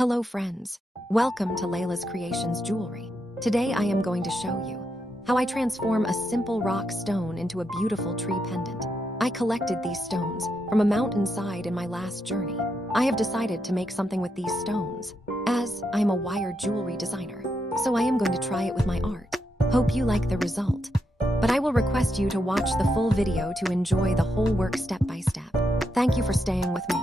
Hello friends, welcome to Laila's Creations Jewelry. Today I am going to show you how I transform a simple rock stone into a beautiful tree pendant. I collected these stones from a mountainside in my last journey. I have decided to make something with these stones, as I am a wire jewelry designer, so I am going to try it with my art. Hope you like the result, but I will request you to watch the full video to enjoy the whole work step by step. Thank you for staying with me.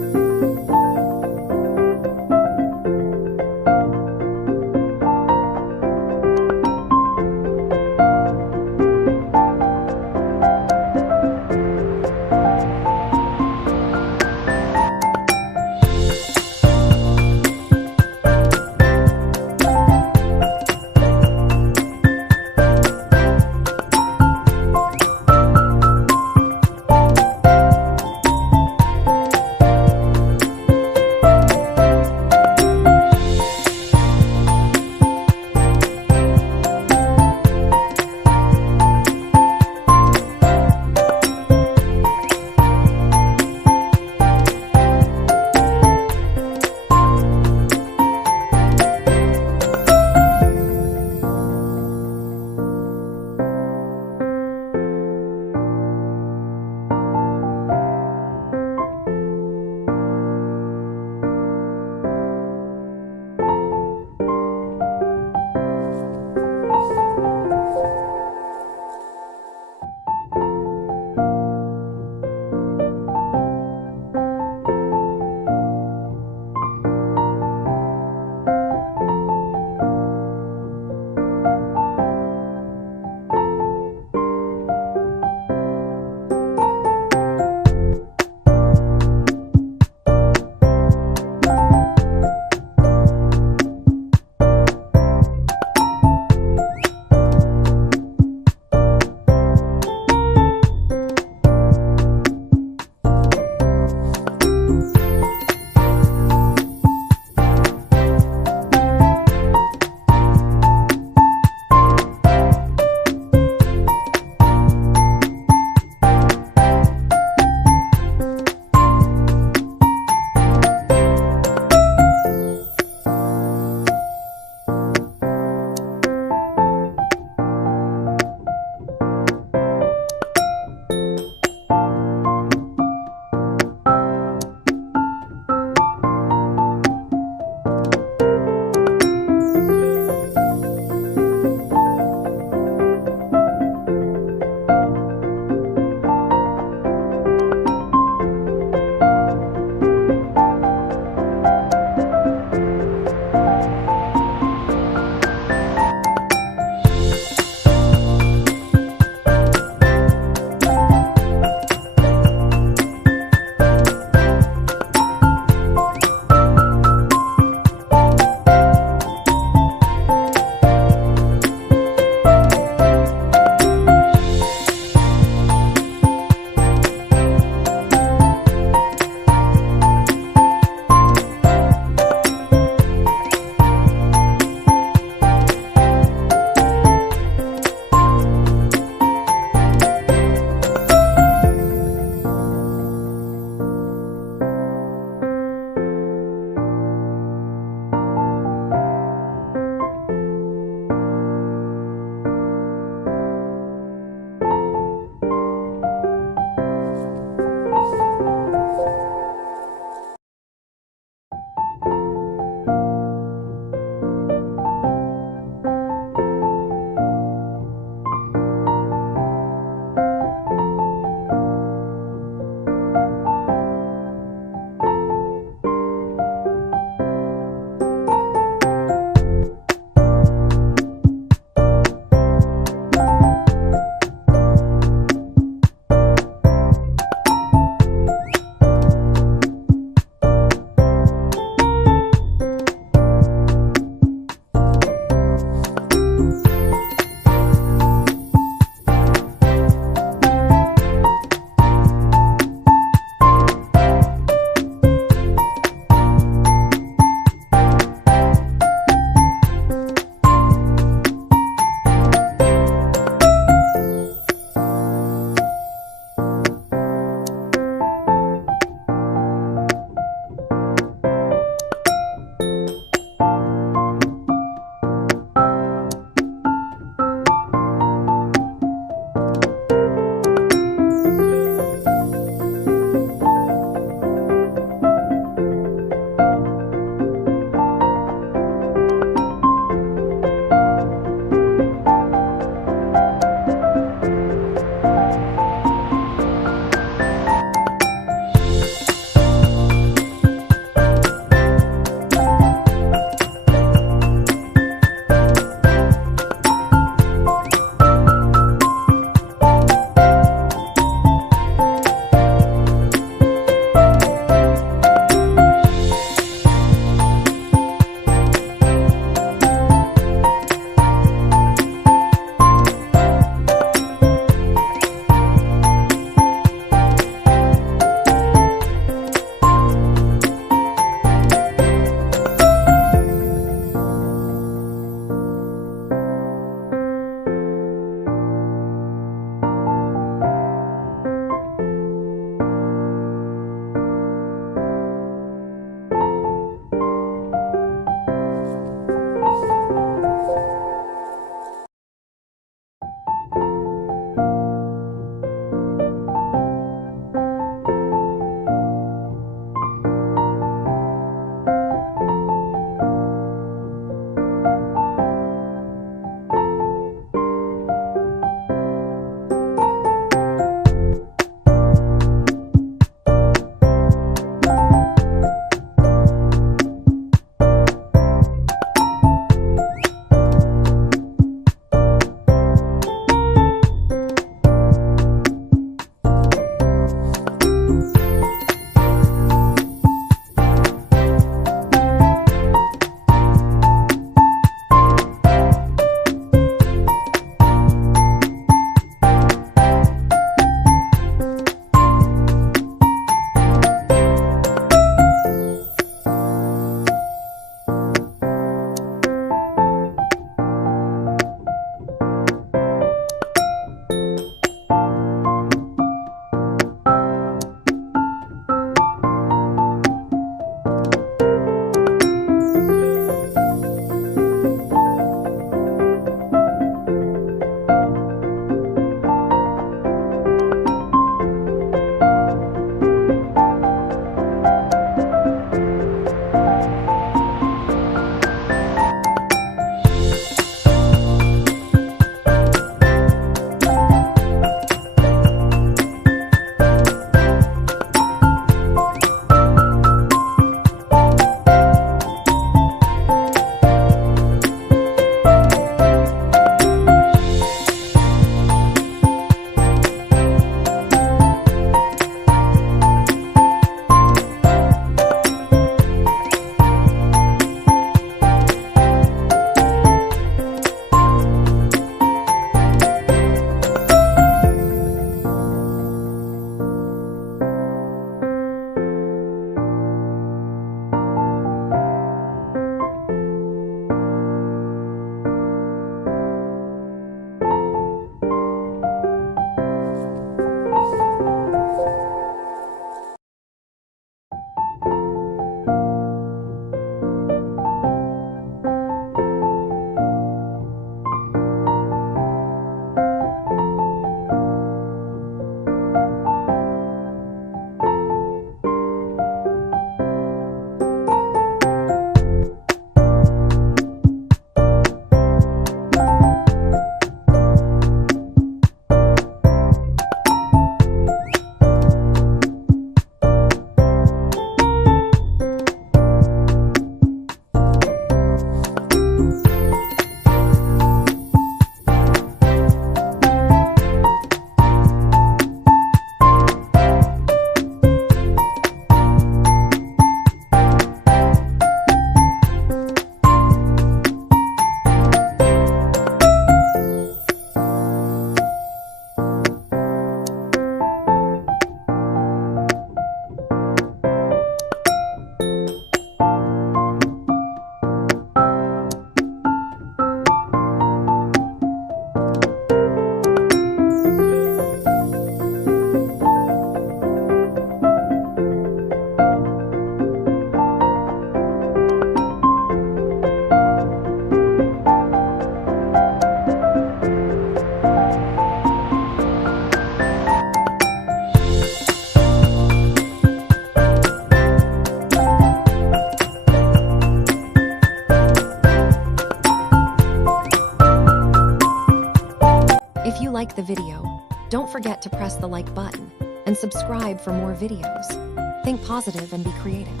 If you like the video, don't forget to press the like button and subscribe for more videos. Think positive and be creative.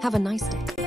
Have a nice day.